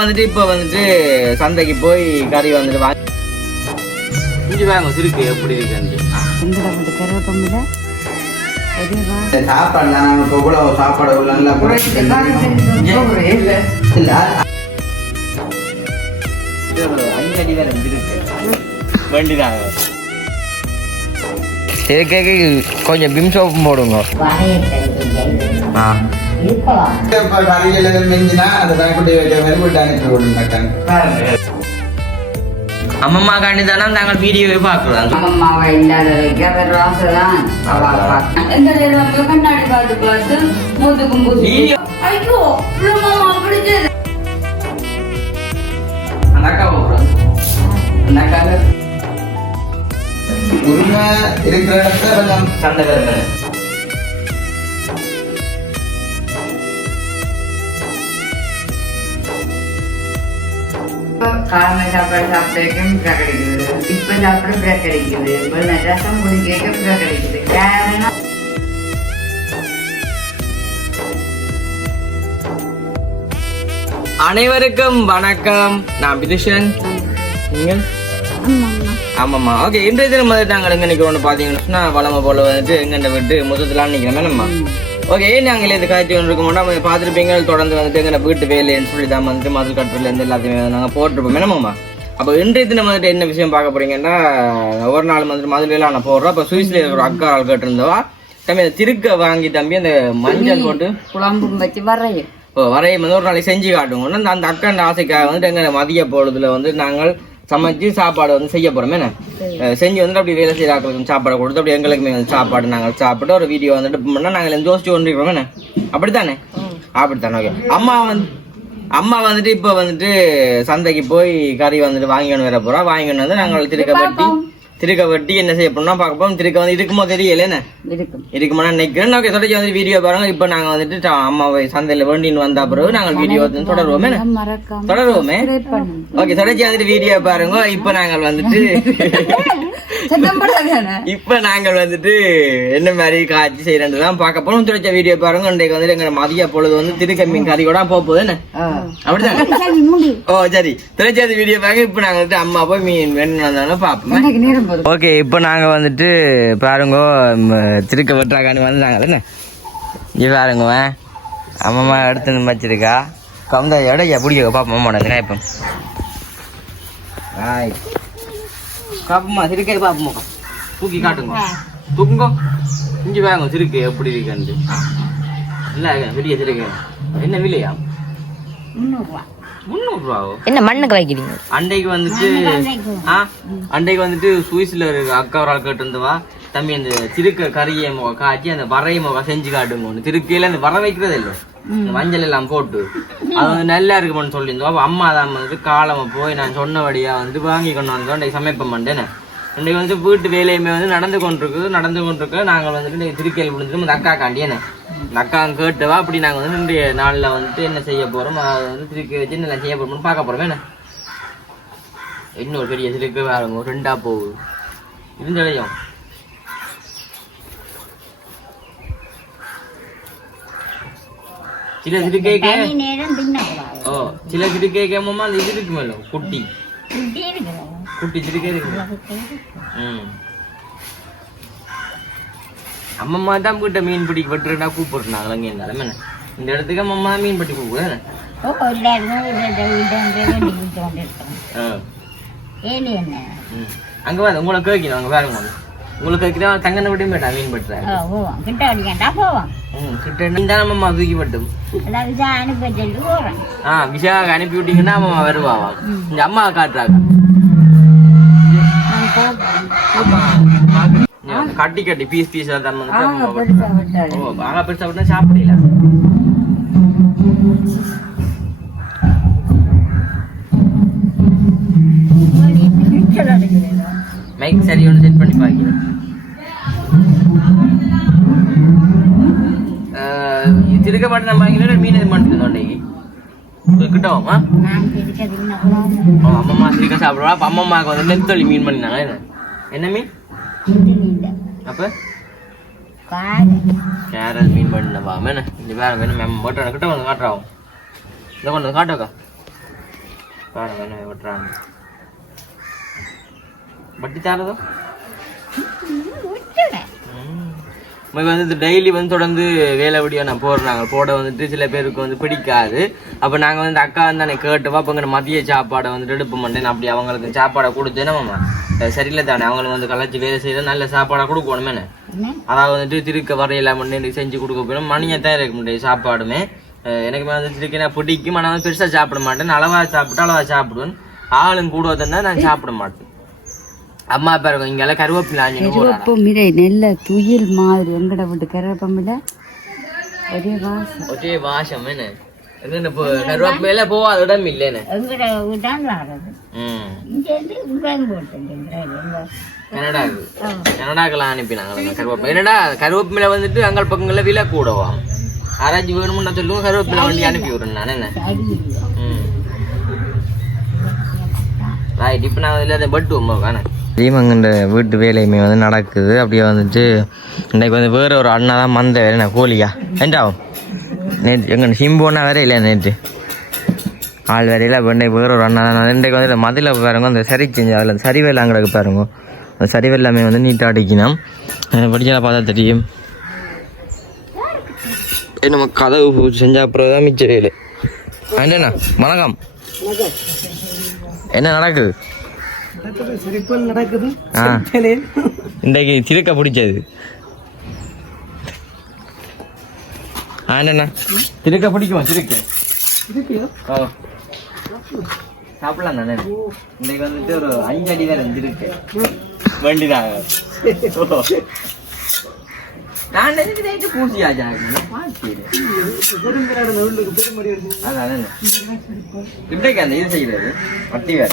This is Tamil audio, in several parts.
வந்துட்டு இப்போ வந்துட்டு சந்தைக்கு போய் கறி வந்துட்டு வாங்கி வாங்க இருக்கு எப்படி இருக்கு சாப்பாடுலாம் சாப்பாடு அஞ்சடி வேற வண்டிதாங்க சரி கொஞ்சம் பிம் சோப்பு போடுங்க அம்மம்மா காண்டி தானே நாங்கள் வீடியோவே பார்க்கலாம். அம்மம்மாவை இல்லாததுக்கு அவர் ராசதான் கண்ணாடி பார்த்து பார்த்து மூத்துக்கும் ஐயோ அந்த அக்கா அந்த அக்காங்க உரிமை இருக்கிற இடத்துல சண்டை வருங்க. காலமை சாப்பாடு சாப்பிட்டதுக்கும் கிடைக்குது, இப்ப சாப்பிட கிடைக்குது, ரசம் குடிக்க கிடைக்குது. காரணம் அனைவருக்கும் வணக்கம். நான் பிதுஷன். நீங்கள்? ஆமாம்மா. ஓகே, இன்றைய தினம் வந்துட்டு நாங்கள் எங்கே நிற்கிறோம்னு பார்த்தீங்கன்னா வளமை போல வந்துட்டு எங்கெண்ட விட்டு முதலான்னு நிற்கிறோம் என்னம்மா. ஓகே, நாங்கள் இது காய்ச்சி ஒன்று இருக்கோம் நம்ம பார்த்துருப்பீங்க. தொடர்ந்து வந்துட்டு எங்கள் வீட்டு வேலைன்னு சொல்லி தான் வந்துட்டு மதுள் கட்டுலேருந்து எல்லாத்தையுமே நாங்கள் போட்டிருப்போம் என்னம்மா. அப்போ இன்றைய தினம் வந்துட்டு என்ன விஷயம் பார்க்க போறீங்கன்னா, ஒரு நாள் வந்துட்டு மதுள் வேலை நான் போடுறோம். அப்போ சுவிஸ்ல ஒரு அக்கா ஆள் கேட்டிருந்தவா தம்பி அந்த திருக்க வாங்கி தம்பி அந்த மஞ்சள் போட்டு குழம்பும் வச்சு வரையும் வரையும் வந்து ஒரு நாளைக்கு செஞ்சு காட்டுவோம். அந்த அக்காண்ட ஆசைக்காக வந்துட்டு எங்கள் மதிய பொழுதுல வந்து நாங்கள் சமைச்சு சாப்பாடு வந்து செய்ய போறோம். என்ன செஞ்சு வந்துட்டு அப்படி வேலை செய்யறாக்களுக்கு சாப்பாடு கொடுத்து அப்படி எங்களுக்குமே சாப்பாடு நாங்கள் சாப்பிட்டு ஒரு வீடியோ வந்துட்டு பண்ணா நாங்கள் யோசிச்சு கொண்டிருக்கிறோம். என்ன அப்படித்தானே? அப்படித்தானே. ஓகே, அம்மா வந்துட்டு இப்போ வந்துட்டு சந்தைக்கு போய் கறி வந்துட்டு வாங்கிக்கணும் வர போறோம். வாங்கிக்கணும் வந்து நாங்கள் திருக்க வெட்டி என்ன செய்ய போறோம் பார்க்க போறோம். திருக்க வந்து இருக்குமோ தெரியல என்ன இருக்குமா நினைக்கிறேன். ஓகே, தொடர்ச்சி வந்து வீடியோ பாருங்க. இப்போ நாங்கள் வந்துட்டு அம்மாவை சந்தையில வேண்டின்னு வந்த பிறகு நாங்கள் வீடியோ தொடருவோமே. ஓகே, தொடர்ச்சி வந்துட்டு வீடியோ பாருங்க. இப்போ நாங்கள் வந்துட்டு என்ன மாதிரி காய்ச்சி செய்யறதுதான் பார்க்க போறோம். தொடர்ச்சி வீடியோ பாருங்க. இன்றைக்கு வந்துட்டு எங்க மதிய பொழுது வந்து திருக்க மீன் கறியோட போகுது என்ன அப்படிதான். ஓ சரி, தொடர்ச்சி வீடியோ பாருங்க. இப்போ நாங்க வந்துட்டு அம்மா போய் மீன் வேணும் வந்தாலும் பார்ப்போம். ஓகே, இப்போ நாங்கள் வந்துட்டு பாருங்க திருக்க வெட்டுறாக்கான்னு வந்துட்டாங்க என்ன இது பாருங்க. அம்மா எடுத்து வச்சிருக்கா கம்தா இடையா பிடிக்க பாப்போம். அம்மாடா இப்போ பாப்போம்மா திருக்கே பாப்போமா தூக்கி காட்டுங்க தூக்குங்க இஞ்சி வாங்க திருக்கு எப்படி இருக்கு இல்லை வெளியே திருக்கு என்ன விலையா 300 ரூபாவோ என்ன மண்ணுக்கு வைக்கிறீங்க. அண்டைக்கு வந்துட்டு சுவிஸ்ல ஒரு அக்கா ஒரு ஆள் கேட்டு இருந்தவா தம்பி அந்த திருக்க கறியை காய்ச்சி அந்த வரையை செஞ்சு காட்டுங்க. திருக்கையில அந்த வர வைக்கிறது இல்லை மஞ்சள் எல்லாம் போட்டு அது வந்து நல்லா இருக்குமான்னு சொல்லியிருந்தோம். அப்போ அம்மா தான் வந்துட்டு காலமா போய் நான் சொன்னபடியா வந்துட்டு வாங்கி கொண்டு வந்தோம். இன்றைக்கு சமைப்ப மாட்டேன்னு இன்றைக்கு வந்து வீட்டு வேலையுமே வந்து நடந்து கொண்டிருக்கு. நாங்கள் வந்துட்டு திருக்கையில் முடிஞ்சிட்டு அந்த அக்கா காண்டி என்ன இந்த அக்கா கேட்டுவா அப்படி நாங்கள் வந்து இன்றைய நாளில் வந்துட்டு என்ன செய்ய போறோம் அதை வந்து திருக்கி வச்சு என்ன செய்ய போறோம்னு பார்க்க போறோம். என்ன இன்னொரு பெரிய திருக்கு வேறுங்க 2 போகுது இருந்தடையும். சில திருக்கைக்கு சில திருக்கைக்கம்மா அந்த இது இருக்கு மேலும் குட்டி திருக்கை இருக்கு. அம்மம்மா தான் கிட்ட மீன் பிடிக்க வெட்டுறா கூப்பிடுறாங்க அங்கே இருந்தாலும் என்ன இந்த இடத்துக்கு அம்மா மீன் பிடி கூப்பிடு அங்க வாங்க உங்களை கேட்கணும். அங்க வேற உங்களுக்கு கேட்கிறா தங்கன விட மாட்டா மீன் பட்டுறேன் கிட்ட நீ தான் அம்மா தூக்கி பட்டும் விஷாக அனுப்பி விட்டீங்கன்னா அம்மா வருவாவா இந்த அம்மாவை காட்டுறாங்க கட்டி கட்டி பீஸ் தான் பெருசா விட்டா சாப்பிடல. மைக் சரி ஒன்று செட் பண்ணி பாக்கிறேன். திருக்க மாட்டு நம்ம வாங்கினா மீன் இது மட்டும் தொண்டைக்கு கிட்டவாமா அம்மம்மா திருக்க சாப்பிடுவா. அப்ப அம்மம்மாவுக்கு வந்து நெத்தொழி மீன் பண்ணினாங்க. என்ன மீன் அப்ப கேரல் மீன் பண்ணவா மேன இந்த வேற வேணும் மேம் மட்டும் கிட்ட வந்து காட்டுறாவும் இதை கொண்டு காட்டுக்கா பாருங்க என்ன விட்டுறாங்க வட்டி தாரதோ வந்து டெய்லி வந்து தொடர்ந்து வேலை விடியோ நான் போடுறாங்க போட வந்துட்டு சில பேருக்கு வந்து பிடிக்காது. அப்போ நாங்கள் வந்து அக்கா வந்து நான் கேட்டுவா அப்போ இங்கே மதிய சாப்பாடை வந்துட்டு எடுப்ப மாட்டேன். அப்படி அவங்களுக்கு சாப்பாடை கொடுத்தேன்னா சரியில்லை தானே அவங்களுக்கு வந்து கலைச்சி வேலை செய்ய நல்ல சாப்பாடாக கொடுக்கணுமே. அதாவது வந்துட்டு திருக்க வரையெல்லாம் பண்ணி செஞ்சு கொடுக்க போயிடும் மணியை தான் இருக்க முடியாது சாப்பாடுமே. எனக்கு வந்து திருக்க நான் பிடிக்கும். ஆனால் வந்து பெருசாக சாப்பிட மாட்டேன். அளவாக சாப்பிடுவேன். ஆளும் கூட தான் நான் சாப்பிட மாட்டேன். அம்மா பாருங்க இங்கெல்லாம் கருவேப்பிலை நெல்ல துயில் மாதிரி எங்கட விட்டு கருவேப்பமில்ல ஒரே வாசம் என்ன கருவேப்பில போவாத இடம் இல்லைன்னு கனடாக்கெல்லாம் அனுப்பினாங்க கருவேப்பிலை. என்னடா கருவேப்பிலை வந்துட்டு அங்கள் பக்கங்கள்ல விலை கூடவாம். யாராச்சும் வேணும்னா சொல்லுவோம் கருவேப்பிலை வண்டி அனுப்பி விடுறேன் நான் என்ன. ரைட் இப்போ நான் அதில் அதை பட்டுவோம்மா வேணே தீமங்கண்ட வீட்டு வேலையுமே வந்து நடக்குது. அப்படியே வந்துட்டு இன்றைக்கு வந்து வேறு ஒரு அண்ணா தான் மந்த வேலை நான் கோழியா ஏண்டாவும் நேற்று எங்கள் சிம்போனா வேற இல்லை நேற்று ஆள் வேறையில் இன்றைக்கு வேறு ஒரு அண்ணா தான். இன்றைக்கு வந்து மதில் பாருங்க அந்த சரி செஞ்சு அதில் சரிவேலாம் கிடக்கு பாருங்க. அந்த சரிவெல்லாமே வந்து நீட்டாக அடிக்கணும். படிக்கலாம் பார்த்தா தெரியும். நம்ம கதவு செஞ்ச அப்புறம் தான் மிச்ச வேலை. அண்ணா வணக்கம். என்ன நடக்குது? இன்றைக்கு திருக்க பிடிச்சது ஆண்டண்ணா திருக்க பிடிக்குமா? திருக்க சாப்பிடலாம் தானே. இன்றைக்கு வந்துட்டு ஒரு 5 அடி வேற இருக்கு வண்டிதான். நான் பூசியாச்சா அதான் இன்றைக்கு அந்த இது செய்யறது வட்டி வேற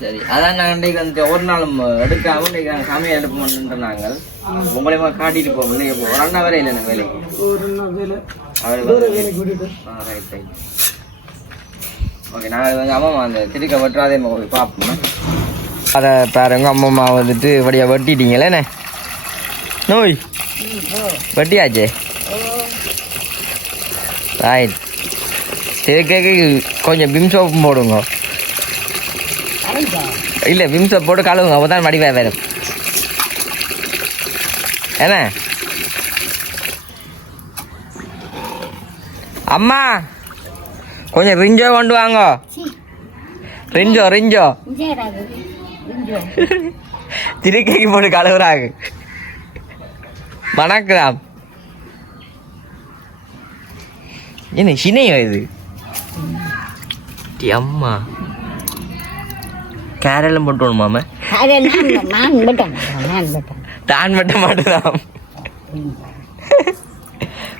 சரி. அதான் நாங்கள் இன்றைக்கு வந்து ஒரு நாள் எடுக்காம இன்றைக்கு நாங்கள் சமையல் எடுப்போம்ன்ற நாங்கள் உங்களையுமா காட்டிட்டு போவோம். இன்னைக்கு ஒரு அண்ணா வேற இல்லை வேலைக்கு ஓகே. நாங்கள் வந்து அம்மா அந்த திருக்க வெட்டுறாதே பார்ப்போம். அதை பாருங்க அம்மா வந்துட்டு வடியா வெட்டிட்டீங்களே நோய் வெட்டியாச்சே. ரைட் திருக்கைக்கு கொஞ்சம் விம் சோப்பு போடுங்க. இல்லை விம் சோப் போட்டு கழுவுங்க அப்போ தான் வடிவா வேறு என்ன. அம்மா கொஞ்சம் ரிஞ்சோ கொண்டு வாங்க. ரிஞ்சோ திருக்கைக்கு போட்டு கழுவுறாங்க. வணக்கம். என்ன சினையம் இது? அம்மா கேரளம் போட்டுமாம தான் வெட்ட மாட்டேதான்.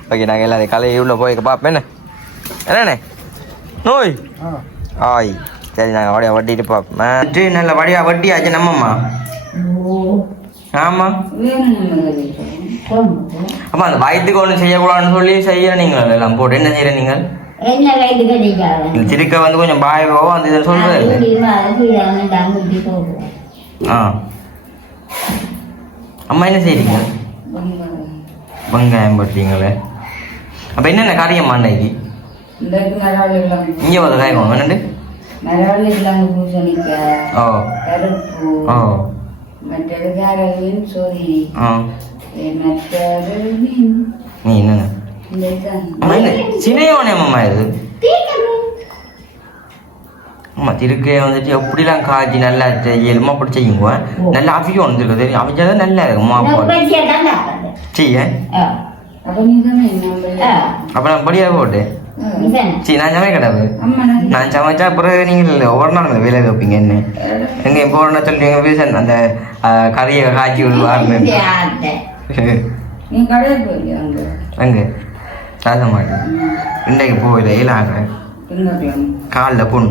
ஓகே நாங்கள் எல்லாரும் காலையில் இவ்வளோ போய் பார்ப்பேன் என்ன என்னண்ணே நோய் ஆய். சரி நாங்கள் வடியா வட்டிட்டு பார்ப்போம். நல்ல வடியா வட்டியாச்சு நம்மம்மா. ஆமாம் அப்போ அந்த வயிற்றுக்கு ஒன்று செய்யக்கூடாதுன்னு சொல்லி செய்ய நீங்கள் எல்லாம் போட்டு என்ன செய்யற நீங்கள் திருக்க வந்து கொஞ்சம் பாயவோ அந்த இதில் சொல்றது. அம்மா என்ன செய்றீங்க? வெங்காயம் போட்டீங்களே. அப்போ என்னென்ன காரியம்மா அன்னைக்கு இங்கே வந்து காய்க்கும் என்னண்டு? ஓ ஓ நீ என்னென்ன சினையோனே அம்மா இது? ஆமா திருக்கைய வந்துட்டு எப்படிலாம் காய்ச்சி நல்லா எலுமா அப்படி செய்யுங்க. நல்லா அவியம் வந்துருக்கு தெரியும். அவிச்சாதான் நல்லா இருக்குமா செய்ய. அப்ப நான் படியா போட்டு சரி நான் சமைக்க கிடையாது. நான் சமைச்சா அப்புறம் நீங்கள் ஒவ்வொரு நாள் வேலை வைப்பீங்க என்ன எங்க போறேன்னா சொல்லுவீங்க வீசன் அந்த கறியை காய்ச்சி விடுவாருன்னு. அங்கே சாத மாட்டேன் இன்றைக்கு போயில இயலாங்க காலில் பொண்ணு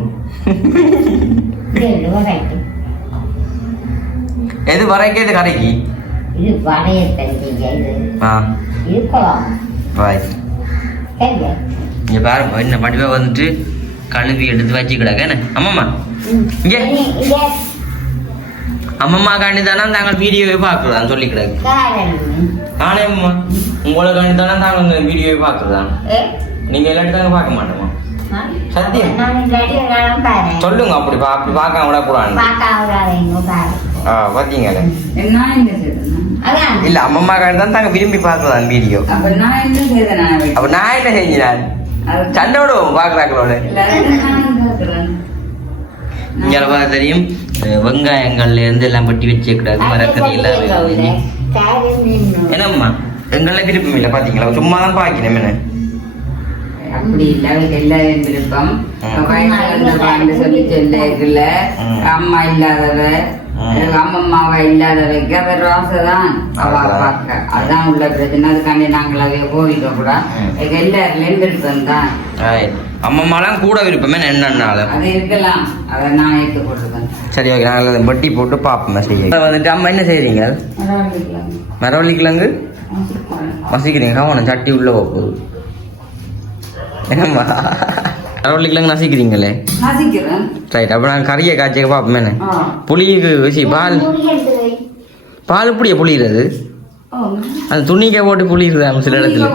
எது வரைக்கும் எது கரைக்கு இங்கே பாருங்க என்ன படிவா வந்துட்டு கழுவி எடுத்து வச்சு கிடக்க என்ன அம்மாம்மா இங்கே அம்மம்மா காண்டி தானே நாங்கள் வீடியோவே பார்க்கலாம் சொல்லிக்கிறாங்க. நானே அம்மா உங்களை காண்டி தானே நாங்கள் வீடியோவே பார்க்கலாம். நீங்க எல்லாரும் தாங்க பார்க்க மாட்டோமா? சத்தியம் சொல்லுங்க. அப்படி பார்க்க விட கூடாது. பாத்தீங்களே இல்ல அம்மம்மா காண்டி தான் தாங்க விரும்பி பார்க்கலாம் வீடியோ. அப்ப நான் என்ன செஞ்சேன்? சண்டை விடுவோம் பாக்குறாங்களோட. இங்க தெரியும் வெங்காயங்கள்ல இருந்து எல்லாம் பட்டி வச்சுக்கூடாது. மரக்கறி எல்லாம் என்னம்மா எங்கள விருப்பம் இல்லை. பாத்தீங்களா சும்மா தான் பாக்கிறேன். என்ன அப்படி இல்ல எல்லாரும் விருப்பம். சொல்லி சொல்ல அம்மா இல்லாதவ அம்மம்மாவா இல்லாதவைக்கு அவர் ராசதான் அவ பார்க்க. அதான் உள்ள பிரச்சனை. அதுக்காண்டி நாங்கள் அவைய கோவிக்க கூட எல்லாருலயும் விருப்பம் தான். அம்மம்மாலாம் கூட விருப்பமே என்னன்னால அது இருக்கலாம். அதை நான் ஏற்றுக்கொள்ளுவேன். சரி ஓகே. நாங்கள் வட்டி போட்டு பார்ப்போம். செய்ய வந்துட்டு அம்மா என்ன செய்றீங்க? மரவள்ளி கிழங்கு மசிக்கிறீங்க. கவனம் சட்டி உள்ள போகுது. என்னம்மா மரவள்ளி கிழங்கு நசிக்கிறீங்களே? ரைட். அப்போ நாங்கள் கறியை காய்ச்சிக்க பார்ப்போம். என்ன புளிக்கு பால் இப்படியே புளிகிறது? அந்த துணிக்கை போட்டு புளியுது சில இடத்துல.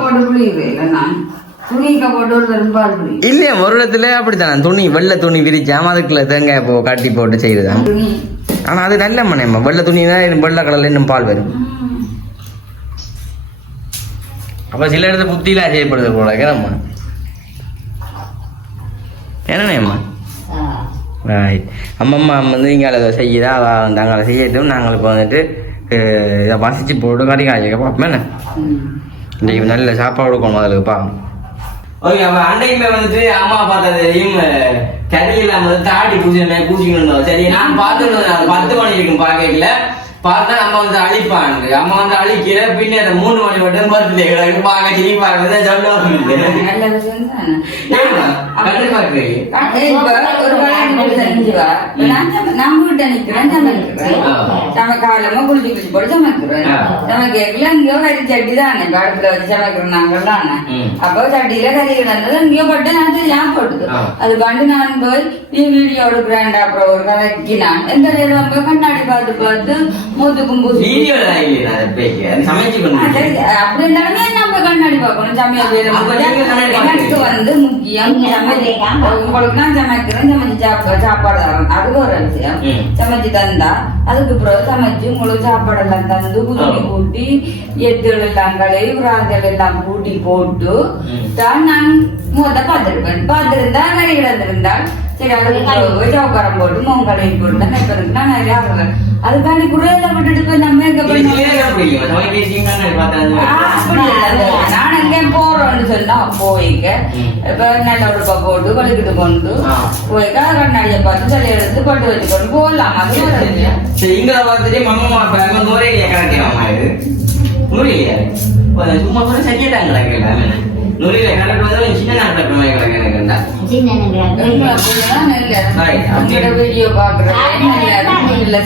இல்லையா ஒரு இடத்துல அப்படித்தானே துணி வெள்ளை துணி விரிச்சாம அதுக்குள்ள தேங்காய் போ கட்டி போட்டு செய்யுதுதான். ஆனா அது நல்ல மனையம்மா. வெள்ளை துணி தான் வெள்ளை கலர்ல இன்னும் பால் வரும். அப்ப சில இடத்துல புத்தியில செய்யப்படுது போல. ஏனம்மா என்னண்ணேம்மா? ரைட். அம்மம்மா வந்து இங்கே அதை செய்யுதா நாங்கள் செய்யட்டும். நாங்கள் இப்போ வந்துட்டு இதை வசிச்சு போட்டு கறி காய்ச்சிக்க பார்ப்போம். என்ன இன்றைக்கு நல்ல சாப்பாடு கொடுக்கணும் அதில் பார்க்கணும். ஓகே. அப்போ அன்றைக்குமே வந்துட்டு அம்மா பார்த்ததையும் கறியெல்லாம் வந்து தாடி பூசிக்கணும். சரி நான் பார்த்துருந்தேன். 10 மணி இருக்கும் பார்க்கல. பார்த்தா அம்மா வந்து அழிப்பாங்க. அம்மா வந்து அழிக்கிற பின்ன 3 மணி மட்டும் பர்த்டே பார்க்க சிரி பார்க்கறத சொல்லுவாங்க. சமைக்காலமா குளிச்சு குளிச்சு போட்டு சமைக்கிறேன். சமைக்கல இங்கேயோ கறி சட்டி தானே அடுப்புல வச்சு சமைக்கிறோம் நாங்கள் தானே. அப்போ சட்டியில கறி கிடந்தது இங்கேயோ பட்டு நான் ஞாபகம் போட்டுது. அது கண்டு நான் போய் வீடியோ எடுக்கிறேன். அப்புறம் ஒரு கதைக்கு நான் எந்த நேரம் போய் கண்ணாடி பார்த்து மூத்துக்கும் பூசி அப்படி இருந்தாலுமே நம்ம கண்ணாடி பார்க்கணும். சமையல் எனக்கு வந்து முக்கியம். உங்களுக்கு நான் சமைக்கிறேன். சமைச்சு சாப்பாடு தரேன். அது ஒரு விஷயம். சமைச்சு தந்தா அதுக்கு பிறகு சமைச்சு உங்களுக்கு சாப்பாடு எல்லாம் தந்து குதிரை கூட்டி எத்துகள் எல்லாம் கழுவி பிராந்தல் எல்லாம் கூட்டி போட்டு தான் நான் பார்த்திருப்பேன். பார்த்திருந்தா கறி கிடந்திருந்தால் சரி அதுக்கு சவுக்காரம் போட்டு மோங்கலையும் போட்டு தான் இப்ப இருக்கு நான் நிறைய ஆகுவேன். அதுக்காண்டி குறையில விட்டுட்டு போய் நம்ம நான் எங்கேயும் போறோம்னு சொன்னா போய்க்க இப்ப நல்ல உடுப்பா போட்டு வலிக்கிட்டு கொண்டு போய்க்க கண்ணாடியை பார்த்து சில எடுத்து பட்டு வச்சு கொண்டு போடலாம். அது சும்மா கூட சரியாட்டாங்க. நூறில கலட்டு சின்ன வீடியோ பாக்குறேன்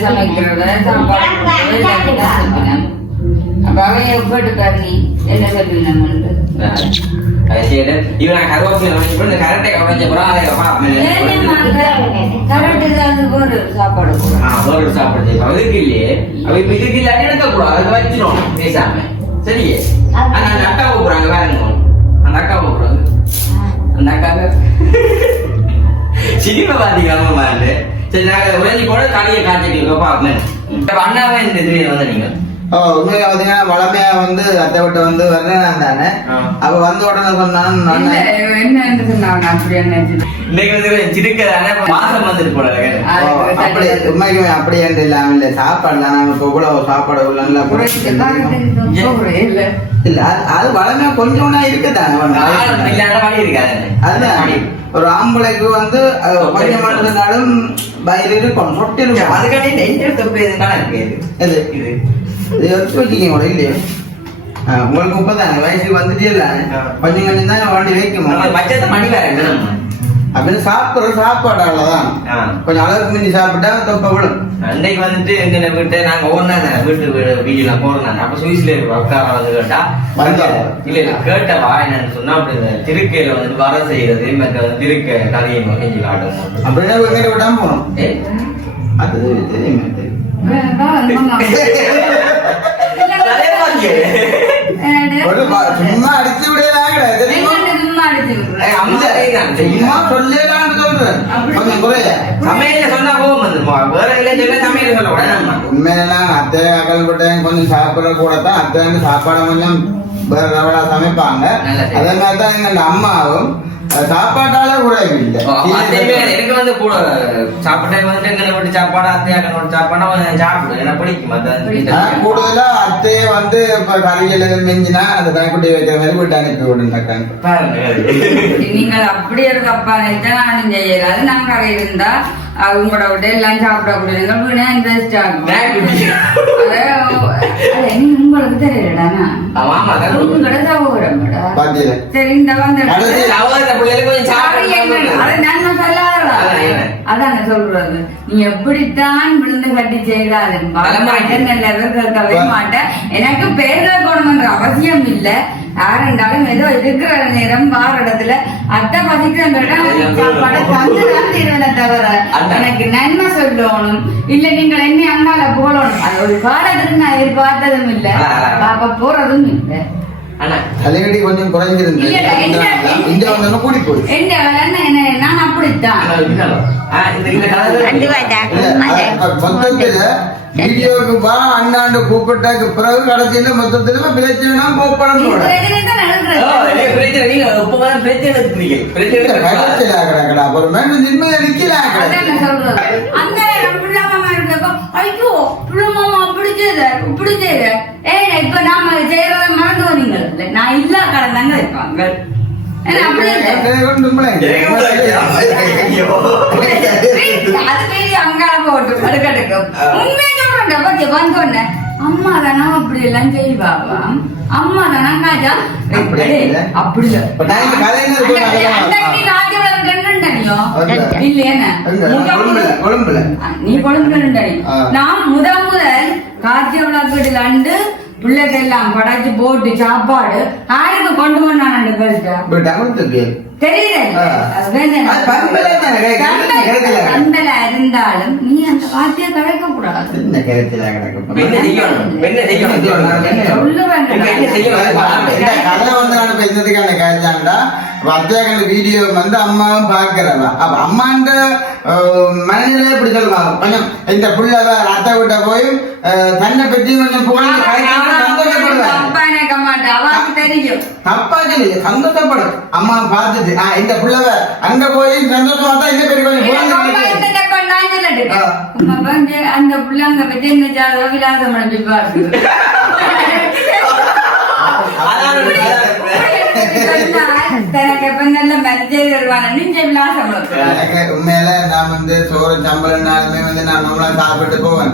சமைக்கிறத அப்ப அவன் எப்படி பண்ணி என்ன சொல்லுங்க சாப்பாடு சரியே அந்த அக்கா கூப்பிடுறாங்க. வேற அந்த அக்கா கூப்பிடுறாங்க. அந்த அக்காவை சினிமா பாத்தீங்க மாதிரி. சரி நாங்க உடஞ்சி போட கடையை காய்ச்சிட்டு பார்ப்பேன். அண்ணாவே இந்த இதுல வந்து நீங்க உண்மையில பாத்தீங்கன்னா வளமையா வந்து அத்தை விட்டு வந்து வரேன் தானே. அப்ப வந்த உடனே சொன்னான் இன்னைக்கு வந்து சிறுக்கதானே மாசம் வந்துட்டு போல. அப்படி உண்மைக்குமே அப்படி என்று இல்லாம இல்ல சாப்பாடு தான். நாங்க இப்ப இவ்வளவு சாப்பாடு இல்ல அது வளமையா கொஞ்சம் இருக்குதாங்க. அதுதான் ஒரு ஆம்பளைக்கு வந்து கொஞ்சம் மனதுனாலும் பயிர் இருக்கும் சொட்டு இருக்கும். அதுக்காண்டி இது எடுத்து வச்சுக்கீங்க இல்லையா? உங்களுக்கு 30 வயசுக்கு வந்துட்டே இல்ல கொஞ்சம் கொஞ்சம் தான் வண்டி வைக்கும். பட்சத்தை மணி வேற அப்படின்னு சாப்பிடுற சாப்பாடு அவ்வளவுதான். கொஞ்சம் அளவுக்கு மிஞ்சி சாப்பிட்டா தொப்ப விடும். அன்னைக்கு வந்துட்டு எங்க வீட்டு நாங்க ஓடினாங்க வீட்டு வீடியோ போறோம். அப்ப சுவிஸ்ல அக்கா வந்து கேட்டா இல்ல இல்ல கேட்டவா என்னன்னு சொன்னா அப்படி திருக்கையில வந்துட்டு வர செய்யறது மற்ற திருக்க கதையை செஞ்சு காட்டும். அப்படின்னா விடாம போகணும். அது தெரியுமே தெரியும். சும்மா அடிச்சு விடலாம் சும்மா சொல்லலான்னு சொல்றேன் சமையல சொன்னா கோவம் வந்துருமா வேற இல்ல சமையல சொல்ல கூட உண்மையில அத்தை அகல்பட்டேன் கொஞ்சம் சாப்பிட கூட தான் அத்தை வந்து சாப்பாடு கொஞ்சம் வேற லெவலா சமைப்பாங்க அதே மாதிரி தான் எங்க அம்மாவும் சாப்பாட்டால கூட இல்லை எனக்கு வந்து கூட சாப்பாட்டை வந்து எங்களை விட்டு சாப்பாடு அத்தையாக்கனோட சாப்பாடு சாப்பிடுவேன் எனக்கு பிடிக்கும் கூடுதலா அத்தையே வந்து இப்ப கறிகள் மிஞ்சினா அந்த கைக்குட்டி வைக்கிற மாதிரி விட்டு அனுப்பி விடுங்க நீங்கள் அப்படி இருக்க அப்பா நினைச்சா நானும் செய்யறாது நான் கரை இருந்தா உங்களோட விட எல்லாம் சாப்பிடக்கூடிய இன்ட்ரெஸ்ட் ஆகும் உங்களுக்கு தெரியலடானா உங்களோட சகோதரம் சரி இந்த வந்து அதான சொல்றது நீ எப்படித்தான் விழுந்து கட்டி செய்தாலும் கேட்கவே மாட்டேன் எனக்கு பேர் கேட்கணும்ன்ற அவசியம் இல்லை யாருண்டாலும் ஏதோ இருக்கிற நேரம் வார இடத்துல அத்தை சாப்பாடை தந்துதான் தீர்வனை தவிர எனக்கு நன்மை சொல்லணும் இல்ல நீங்கள் என்ன அங்கால போகணும் அது ஒரு காலத்துக்கு நான் எதிர்பார்த்ததும் இல்லை பாப்ப போறதும் இல்லை தலையடி கொஞ்சம் குறைஞ்சிருந்தேன் கூடி போய் நான் அப்படித்தான் மொத்தத்துல வீடியோக்கு வா அண்ணாண்டு கூப்பிட்டாக்கு பிறகு கடைசியில மொத்தத்துல பிரச்சனை போப்படம் அப்புறமே நிம்மதியா நிக்கலாம் ஐயோ பிள்ளைமாமா அப்படி செய்த இப்படி செய்த இப்ப நாம செய்யறத மறந்து வந்தீங்க நான் இல்ல கடந்தாங்க இருப்பாங்க அங்கால போட்டு அடுக்கடுக்கும் உண்மையை சொல்றேன் பத்தி வந்தோடனே அம்மா தானா அப்படி எல்லாம் செய்வாவா அம்மா தானா காஜா அப்படி நீ கொழும்புல நான் முதல் காட்சி விழாக்கீடுல அண்டு பிள்ளைகள் எல்லாம் படைச்சு போட்டு சாப்பாடு யாருக்கு கொண்டு போனான்னு தெரியல இருந்தாலும் நீ அந்த வார்த்தையை கலைக்க கூடாது வீடியோ வந்து அம்மாவும் பாக்குறவா அப்ப அம்மாண்ட மனநிலை எப்படி சொல்லுவாங்க கொஞ்சம் இந்த புள்ளவ அத்தை விட்ட போய் தன்னை பற்றி கொஞ்சம் தப்பா சொல்லி சந்தோஷப்படும் அம்மா பார்த்துட்டு இந்த புள்ளவ அங்க போய் சந்தோஷமா தான் இந்த பேர் கொஞ்சம் அந்த புள்ள அங்க பத்தி என்ன விலாசம் அனுப்பி உண்மையில நான் வந்து சோறு சம்பளம்னாலுமே வந்து நான் நம்மளா சாப்பிட்டு போவேன்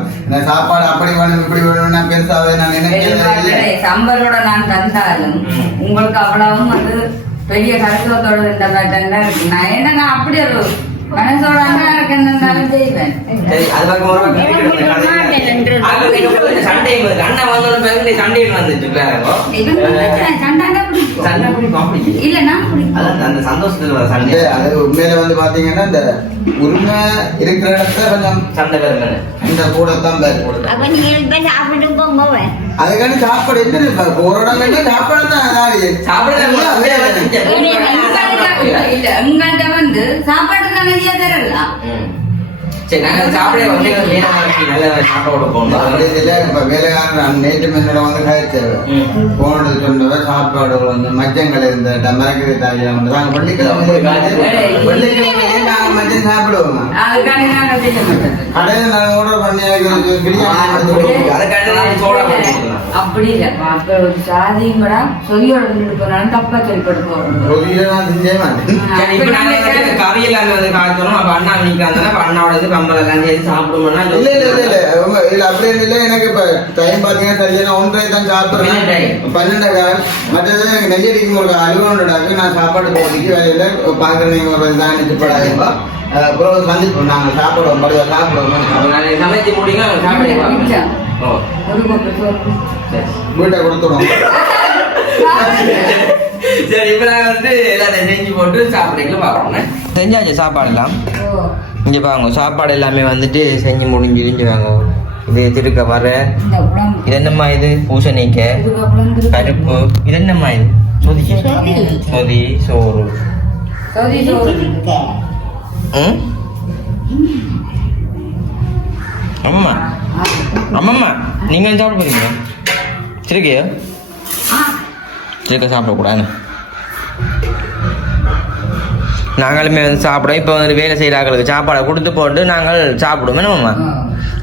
சாப்பாடு அப்படி வேணும் இப்படி வேணும் நான் பெருசாவே நான் நினைக்கிறேன் சம்பளோட நான் தந்தாலும் உங்களுக்கு அவ்வளவும் வந்து பெரிய கருத்தோட இந்த மாதிரி இருக்கு நான் என்ன அப்படி ஒரு மனசோட இருந்தாலும் செய்வேன் உண்மையில வந்து பாத்தீங்கன்னா இந்த உரிமை இருக்கிற இடத்துல கொஞ்சம் சண்டை இந்த கூடத்தான் அதுக்காண்டி சாப்பாடு என்ன போற இடம் சாப்பாடு தான் எங்கள்கிட்ட வந்து சாப்பாடு நிறைய தரலாம் சரி நாங்க சாப்பிட வந்து நல்ல சாப்பாடு போகணும் வேலைக்காரன் நேற்று மன்னோட வந்து கழிச்சவர் போனது சொன்னவர் சாப்பாடு வந்து மச்சங்கள் இருந்த மரக்கறி தாய் வந்து நாங்க வெள்ளிக்கிழமை நாங்க மச்சம் சாப்பிடுவோம் கடையில் நாங்க ஆர்டர் பண்ணி அப்படி இல்ல சாதியும் கூட சொதியோட போனாலும் தப்பா சொல்லிப்பட்டு கறியில் வந்து காய்ச்சணும் அப்ப அண்ணா நிக்கிறாங்க அண்ணாவோட கம்பல் எல்லாம் சேர்த்து சாப்பிடுவோம்னா இல்ல அப்படி இல்லை எனக்கு இப்ப டைம் பாத்தீங்கன்னா சரியான 1:30 தான் சாப்பிடுறேன் 12 மற்றது நெஞ்சடிக்கும் ஒரு அலுவலகம் நான் சாப்பாடு போட்டிக்கு வேலையில பாக்குறேன் ஒரு தான் நிச்சயப்படாதுப்பா அப்புறம் சந்திப்போம் நாங்க சாப்பிடுவோம் படுவா சாப்பிடுவோம் சமைச்சு முடிங்க வீட்டை கொடுத்துருவோம் சரி இப்ப நாங்க வந்து எல்லாத்தையும் செஞ்சு போட்டு சாப்பிடுங்க பாக்கணும் செஞ்சாச்சு சாப்பாடு எல்லாம் இங்க பாருங்க சாப்பாடு எல்லாமே வந்துட்டு செஞ்சு முடிஞ்சு வாங்க இது திருக்க வர இந்த குழம்பு இது என்னம்மா இது பூசணிக்காய் பருப்பு இது என்னம்மா இது சொதி சோறு சோதி சோறு ம் அம்மா அம்மம்மா நீங்கள் சாப்பிட போறீங்க சிறுக்கையா சிறுக்கை சாப்பிடக்கூடாது நாங்களுமே வந்து சாப்பிடுவோம் இப்போ வந்து வேலை செய்கிறாங்களுக்கு சாப்பாடை கொடுத்து போட்டு நாங்கள் சாப்பிடுவோம் என்னம்மா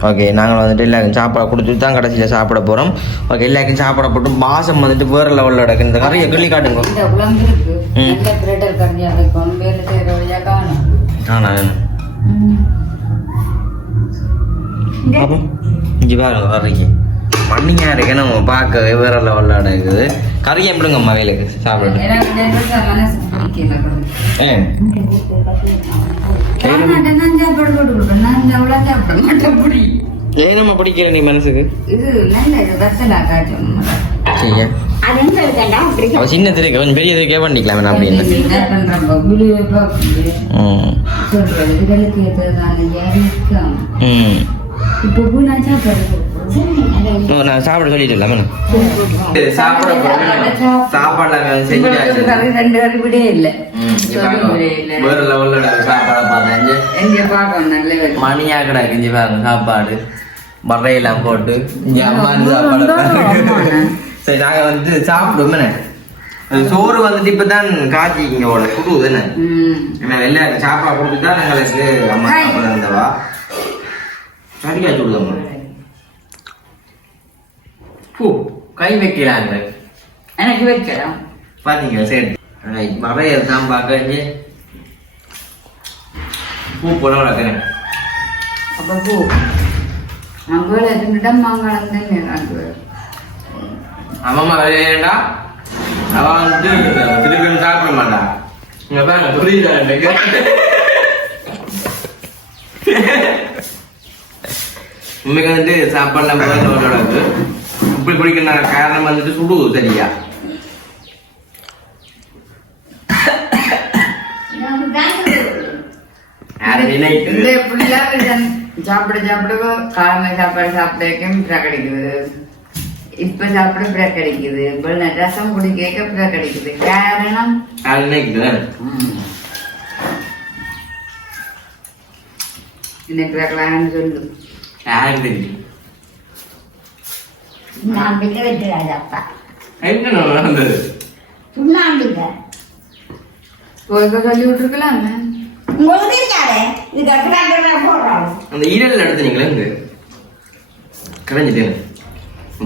ஓகே நாங்கள் வந்துட்டு எல்லாருக்கும் சாப்பாடு கொடுத்துட்டு தான் கடைசியில் சாப்பிட போகிறோம் ஓகே எல்லாருக்கும் சாப்பாட போட்டு பாசம் வந்துட்டு வேறு லெவலில் நடக்கு இந்த கறியை கிள்ளி காட்டுங்க இந்த குழம்பு இருக்கு நல்ல பிரெட்டர் கறியா வைக்கும் வேலை செய்கிற வழியா காணும் இங்கே பாருங்க கறிக்கு மண்ணியாக இருக்கு நம்ம பார்க்க வேறு லெவலில் நடக்குது கறி எப்படிங்கம்மா வேலைக்கு சாப்பிடுங்க எனக்கு மனசு பிடிக்கல ஏன் நான் சாப்பாடு போட்டு கொடுப்பேன் நான் அவ்வளோ சாப்பிட மாட்டேன் பிடி ஏன் நம்ம பிடிக்கல நீ மனசுக்கு இது நல்ல இது வசலா காட்டும் சரியா அவ சின்ன திருக்கு கொஞ்சம் பெரிய திருக்கே பண்ணிக்கலாம் நான் அப்படின்னு நான் சாப்பிட சொல்லிட்டு சாப்பாடு ரெண்டு கறி விடே இல்லை வேற லெவல்ல சாப்பாடை பார்த்தேன் மணியா கிடக்கு இஞ்சி பாருங்க சாப்பாடு மறையெல்லாம் போட்டு இங்க அம்மா சாப்பாடு சரி நாங்க வந்து சாப்பிடுவோம் சோறு வந்துட்டு இப்பதான் காய்ச்சிங்க போல சுடுவது என்ன எல்லாருக்கும் சாப்பாடு கொடுத்துட்டா நாங்களுக்கு அம்மா சாப்பிட இருந்தவா சரியா சொல்லுதம்மா கை வைக்கிறாங்க எனக்கு வைக்கலாம் பாத்தீங்க சரி மறையல் தான் பார்க்க பூ போல வளர்க்குறேன் அப்போ பூ அங்கே ரெண்டு மாங்காலம் தான் அம்மா வேலையா அவ வந்து திருப்பி சாப்பிட மாட்டா இங்க பாருங்க புரியுதா எனக்கு உண்மைக்கு வந்துட்டு சாப்பாடுலாம் அளவுக்கு இப்படி குடிக்கிற காரணம் வந்துட்டு சுடுவது சரியா சாப்பிட சாப்பிட காலமை சாப்பாடு சாப்பிட கிடைக்குது இப்ப சாப்பிட பிரேக் கிடைக்குது ரசம் குடிக்க பிரேக் கிடைக்குது காரணம் இன்னைக்கு பிரேக்கலான்னு சொல்லு யாருக்கு தெரியும் சொல்லி விட்டுருக்கலாம் அந்த ஈரல் எடுத்துனீங்களே இங்க கிடைஞ்சிட்டேன்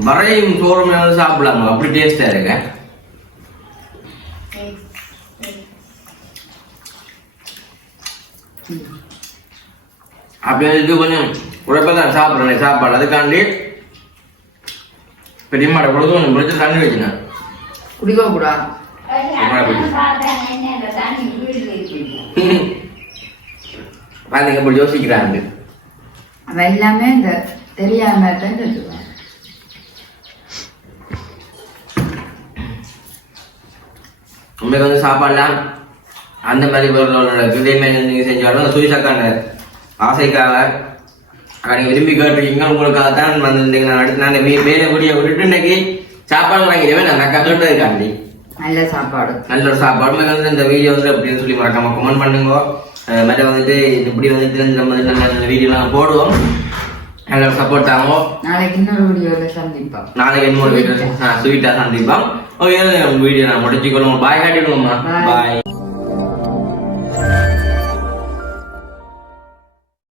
வரையும் சோறும் சாப்பிடலாமா அப்படி டேஸ்டா இருக்க அப்படி கொஞ்சம் உழைப்பதான் சாப்பிட்றேன் சாப்பாடு அதுக்காண்டி பெரியம்மாட கொடுத்து கொஞ்சம் பிடிச்சி தண்ணி வச்சுனேன் குடிக்க கூடாது பாத்தீங்க இப்படி யோசிக்கிறாங்க அவன் எல்லாமே இந்த தெரியாம தான் உங்களுக்கு வந்து சாப்பாடுலாம் அந்த மாதிரி பொருளோட இதே மாதிரி நீங்கள் செஞ்சாலும் அந்த சுவிசாக்கான ஆசைக்காக நீங்கள் விரும்பி கேட்டுருக்கீங்க உங்களுக்காக தான் வந்திருந்தீங்க நான் அடுத்து நான் வேலை கூடிய விட்டுட்டு இன்னைக்கு சாப்பாடு வாங்கிடுவேன் நான் அக்கா கேட்டதுக்காண்டி நல்ல சாப்பாடு நல்ல ஒரு சாப்பாடு வந்து இந்த வீடியோ வந்து அப்படின்னு சொல்லி மறக்காம கமெண்ட் பண்ணுங்க மற்ற வந்துட்டு இப்படி வந்துட்டு நம்ம நல்ல நல்ல வீடியோலாம் போடுவோம் நல்ல சப்போர்ட் தாங்க நாளைக்கு இன்னொரு வீடியோவில் சந்திப்போம் நாளைக்கு இன்னொரு வீடியோ ஸ்வீட்டாக சந்திப்போம் ஓகே வீடியோ நான் முடிச்சுக்கொள்ளுங்க பாய் காட்டிடுவோம்மா பாய்